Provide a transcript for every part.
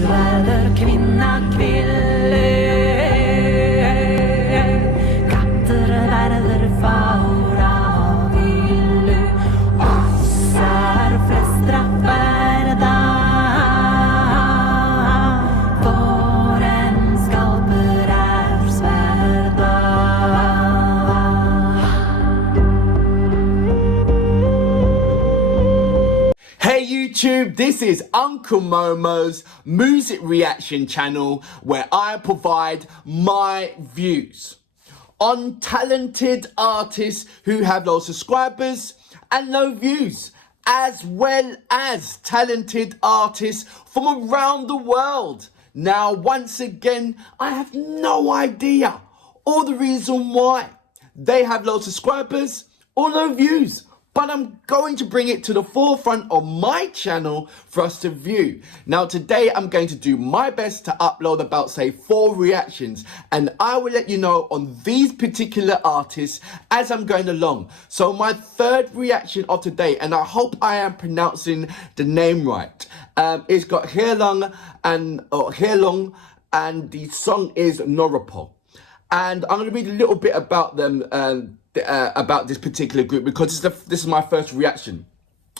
Verder kvinna kville Katter verder faura villu Oss flest straffverda For en skalper sverda Hey YouTube, this is Uncle Momo's music reaction channel where I provide my views on talented artists who have low subscribers and no views, as well as talented artists from around the world. Now, once again, I have no idea or the reason why they have low subscribers or no views, but I'm going to bring it to the forefront of my channel for us to view. Now today I'm going to do my best to upload about say 4 reactions, and I will let you know on these particular artists as I'm going along. So my third reaction of today, and I hope I am pronouncing the name right, it's got Heilung and the song is Norupo. And I'm going to read a little bit about them, about this particular group, because this is my first reaction.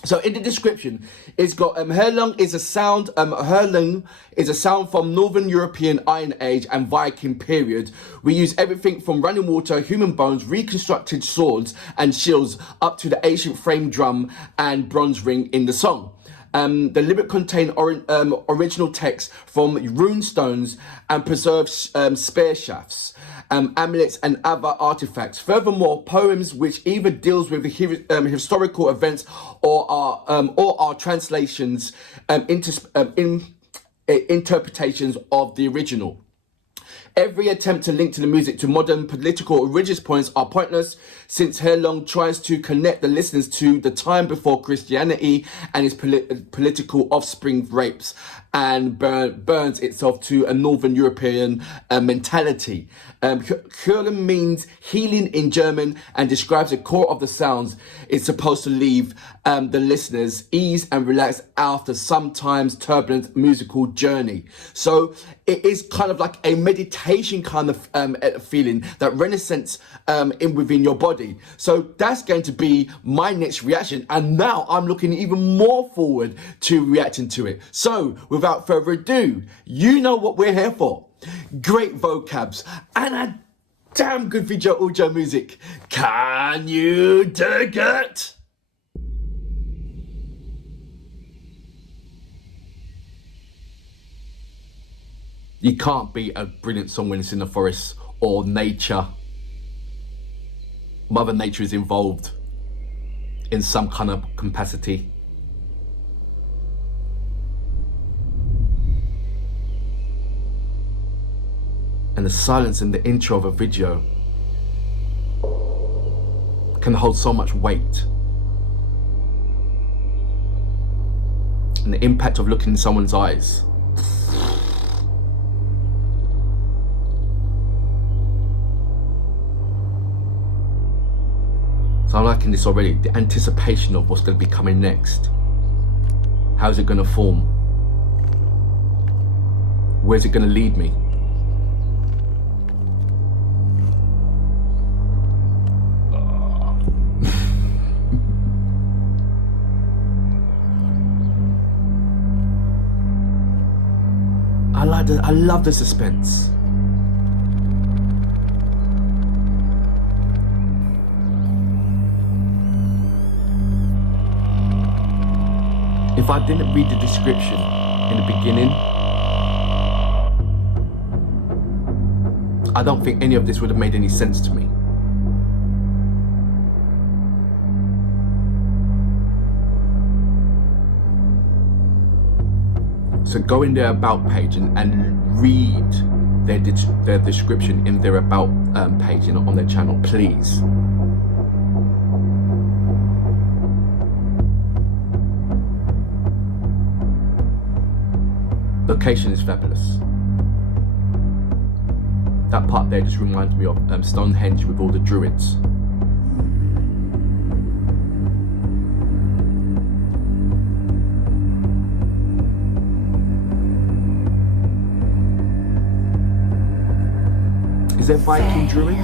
So in the description, it's got Heilung is a sound. Heilung is a sound from Northern European Iron Age and Viking period. We use everything from running water, human bones, reconstructed swords and shields, up to the ancient frame drum and bronze ring in the song. The lyric contain original text from rune stones and preserved spear shafts, amulets and other artifacts. Furthermore, poems which either deals with the historical events or are translations, interpretations of the original. Every attempt to link to the music to modern political or religious points are pointless, since Heilung tries to connect the listeners to the time before Christianity and its political offspring rapes, and burns itself to a Northern European mentality. Heilung means healing in German and describes the core of the sounds. It's supposed to leave the listeners ease and relax after sometimes turbulent musical journey. So it is kind of like a meditation kind of feeling, that renaissance within your body. So that's going to be my next reaction, and now I'm looking even more forward to reacting to it. So without further ado, you know what we're here for. Great vocabs and a damn good video audio music. Can you dig it? You can't beat a brilliant song when it's in the forest or nature. Mother Nature is involved in some kind of capacity. And the silence in the intro of a video can hold so much weight. And the impact of looking in someone's eyes. So I'm liking this already, the anticipation of what's going to be coming next. How's it going to form? Where's it going to lead me? I love the suspense. If I didn't read the description in the beginning, I don't think any of this would have made any sense to me. So go in their about page and read their description in their about page, on their channel, please. Location is fabulous. That part there just reminds me of Stonehenge with all the druids. Is there Viking Druid?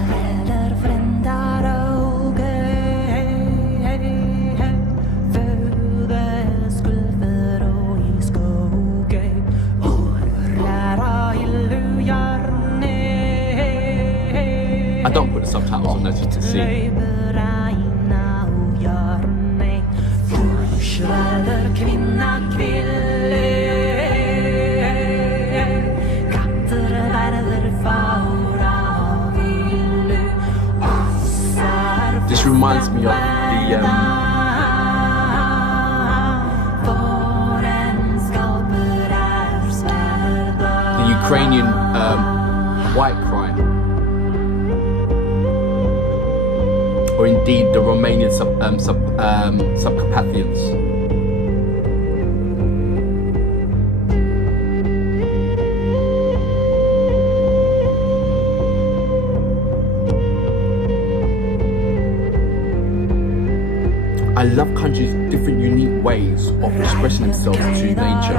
I don't put the subtitles on, as you can see. This reminds me of the Ukrainian white crime, or indeed the Romanian Subcarpathians. I love countries' different unique ways of expressing themselves to nature.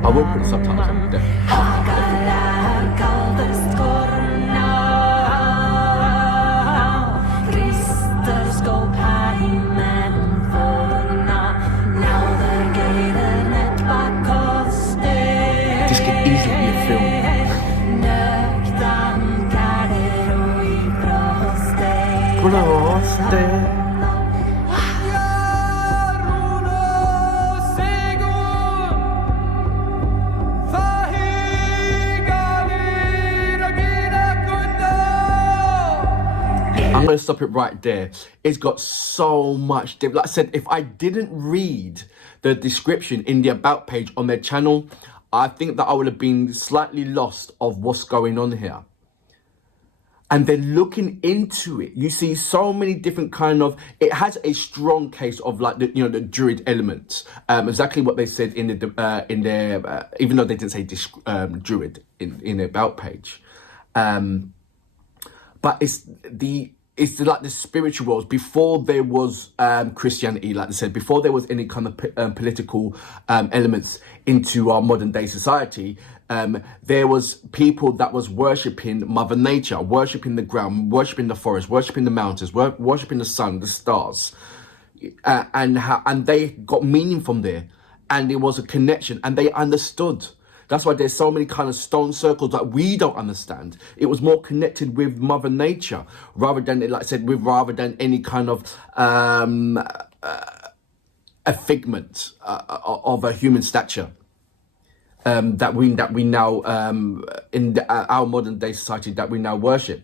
I will put the subtitles on there. This could easily be a film. I'm going to stop it right there. It's got so much depth. Like I said, if I didn't read the description in the about page on their channel, I think that I would have been slightly lost of what's going on here. And then looking into it, you see so many different kind of, it has a strong case of like the, the Druid elements. Exactly what they said in their even though they didn't say Druid in the about page. But it's like the spiritual worlds before there was Christianity, like I said, before there was any kind of political elements into our modern day society. There was people that was worshipping Mother Nature, worshipping the ground, worshipping the forest, worshipping the mountains, worshipping the sun, the stars, and they got meaning from there, and there was a connection, and they understood. That's why there's so many kind of stone circles that we don't understand. It was more connected with Mother Nature rather than, like I said, rather than any kind of a figment of a human stature. That we now in our modern day society that we now worship.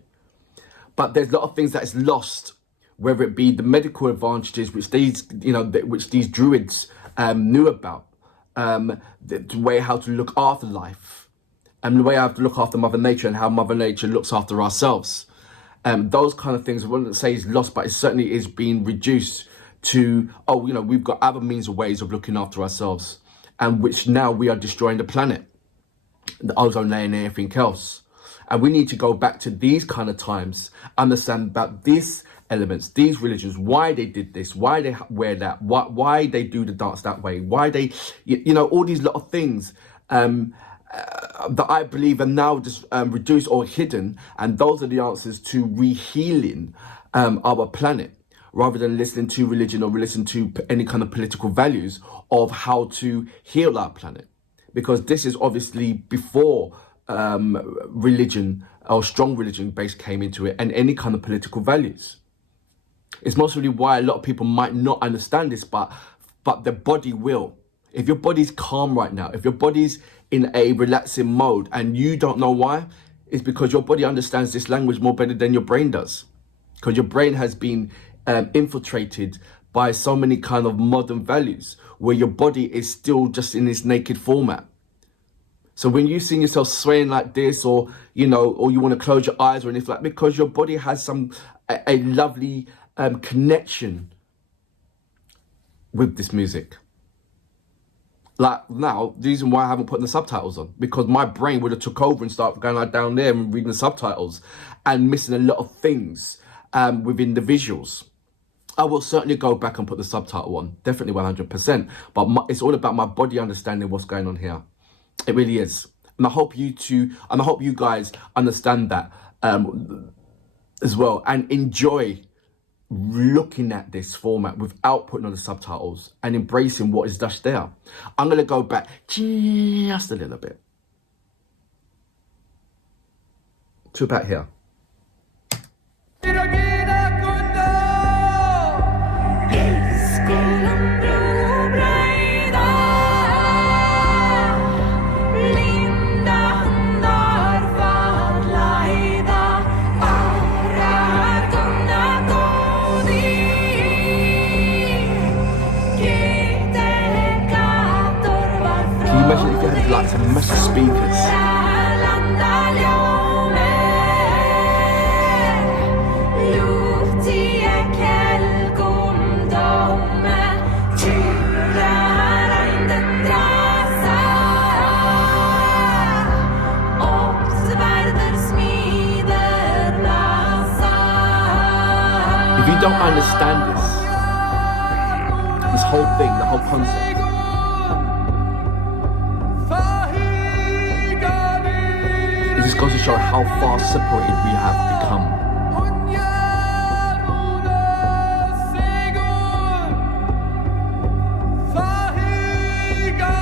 But there's a lot of things that is lost, whether it be the medical advantages which these druids knew about, the way how to look after life, and the way how to look after Mother Nature, and how Mother Nature looks after ourselves. Those kind of things I wouldn't say is lost, but it certainly is being reduced to, we've got other means of ways of looking after ourselves, and which now we are destroying the planet, the ozone layer and everything else. And we need to go back to these kind of times, understand about these elements, these religions, why they did this, why they wear that, why they do the dance that way, why they, all these lot of things that I believe are now just reduced or hidden. And those are the answers to re-healing our planet, rather than listening to religion or listening to any kind of political values of how to heal our planet. Because this is obviously before religion or strong religion base came into it, and any kind of political values. It's mostly why a lot of people might not understand this, but the body will. If your body's calm right now, if your body's in a relaxing mode and you don't know why, it's because your body understands this language more better than your brain does. Because your brain has been infiltrated by so many kind of modern values, where your body is still just in this naked format. So when you see yourself swaying like this, or or you want to close your eyes or anything like, because your body has a lovely connection with this music. Like now, the reason why I haven't put the subtitles on, because my brain would have took over and started going like down there and reading the subtitles and missing a lot of things within the visuals. I will certainly go back and put the subtitle on, definitely 100%. But it's all about my body understanding what's going on here. It really is. And I hope you guys understand that as well and enjoy looking at this format without putting on the subtitles and embracing what is just there. I'm going to go back just a little bit to about here. Imagine if you had like some massive speakers. If you don't understand this whole thing, the whole concept, it just goes to show how far separated we have become.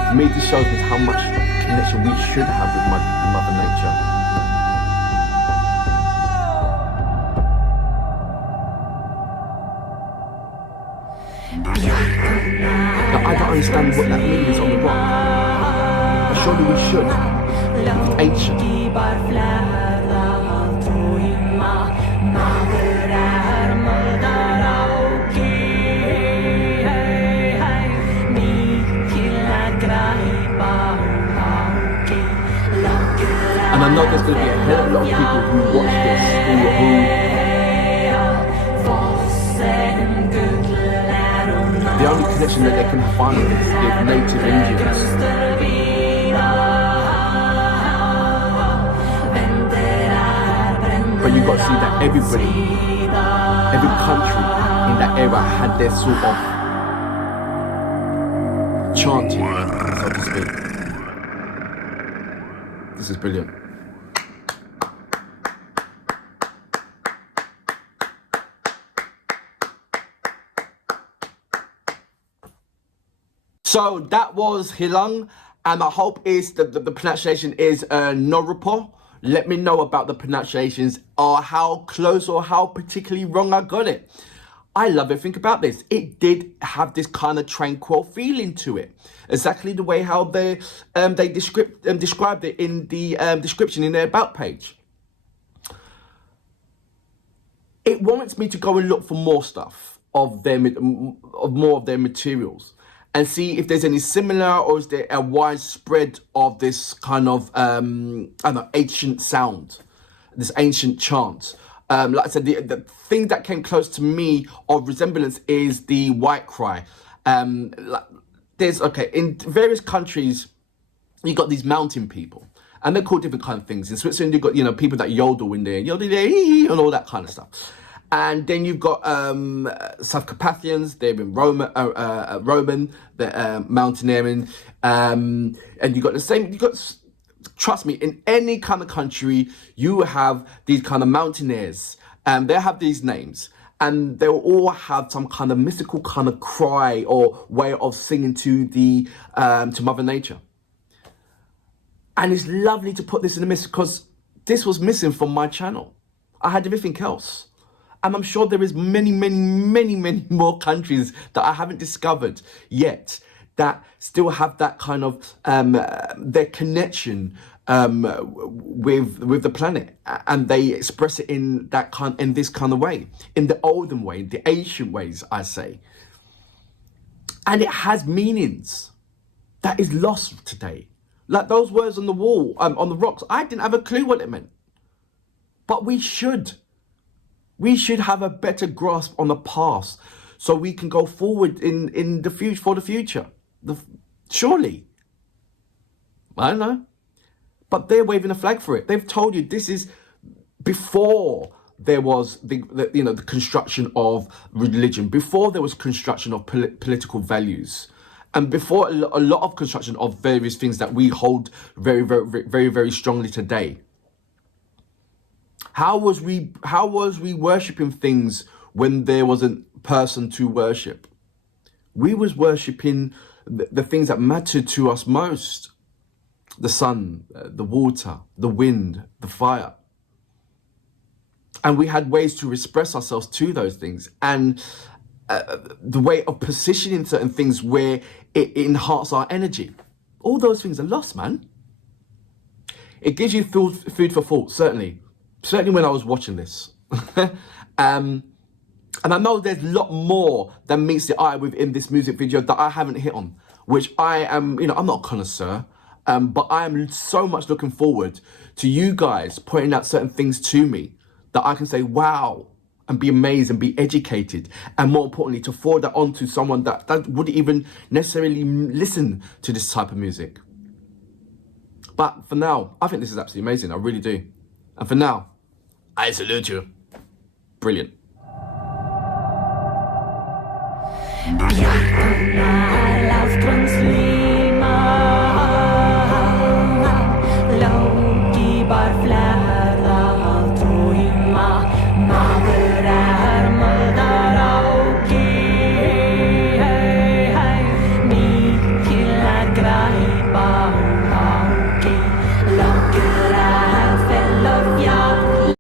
For me, this shows me how much connection we should have with Mother Nature. Now, I don't understand what that means on the rock. But surely we should. It's ancient. And I know there's going to be a hell of a lot of people who watch this, the only connection that they can find is native Indians. But you've got to see that everybody, every country in that era had their sort of chanting, so to speak. This is brilliant. So that was Heilung, and I hope is the pronunciation is Norupo. Let me know about the pronunciations or how close or how particularly wrong I got it. I love everything about this. It did have this kind of tranquil feeling to it. Exactly the way how they described it in the description in their about page. It warrants me to go and look for more stuff of more of their materials and see if there's any similar or is there a widespread of this kind of I don't know, ancient sound, this ancient chant. Like I said, the thing that came close to me of resemblance is the white cry. In various countries, you got these mountain people, and they're called different kind of things. In Switzerland, you've got people that yodel in there, yodel and all that kind of stuff. And then you've got South Carpathians, they're in Roman, the mountaineering, and you've got the same. Trust me, in any kind of country, you have these kind of mountaineers, and they have these names, and they'll all have some kind of mystical kind of cry or way of singing to the to Mother Nature. And it's lovely to put this in the mix because this was missing from my channel. I had everything else. And I'm sure there is many more countries that I haven't discovered yet that still have that kind of their connection with the planet, and they express it in this kind of way, in the olden way, the ancient ways, I say. And it has meanings that is lost today. Like those words on the wall, on the rocks, I didn't have a clue what it meant. But we should. We should have a better grasp on the past so we can go forward in the future, for the future. Surely. I don't know. But they're waving a flag for it. They've told you this is before there was the construction of religion, before there was construction of political values, and before a lot of construction of various things that we hold very, very, very, very strongly today. How was we worshipping things when there wasn't person to worship? We was worshipping the things that mattered to us most. The sun, the water, the wind, the fire. And we had ways to express ourselves to those things. And the way of positioning certain things where it enhances our energy. All those things are lost, man. It gives you food for thought, certainly. Certainly when I was watching this. And I know there's a lot more than meets the eye within this music video that I haven't hit on. Which I am, I'm not a connoisseur. But I am so much looking forward to you guys pointing out certain things to me that I can say, wow, and be amazed and be educated. And more importantly, to forward that on to someone that wouldn't even necessarily listen to this type of music. But for now, I think this is absolutely amazing. I really do. And for now, I salute you. Brilliant. Bjartona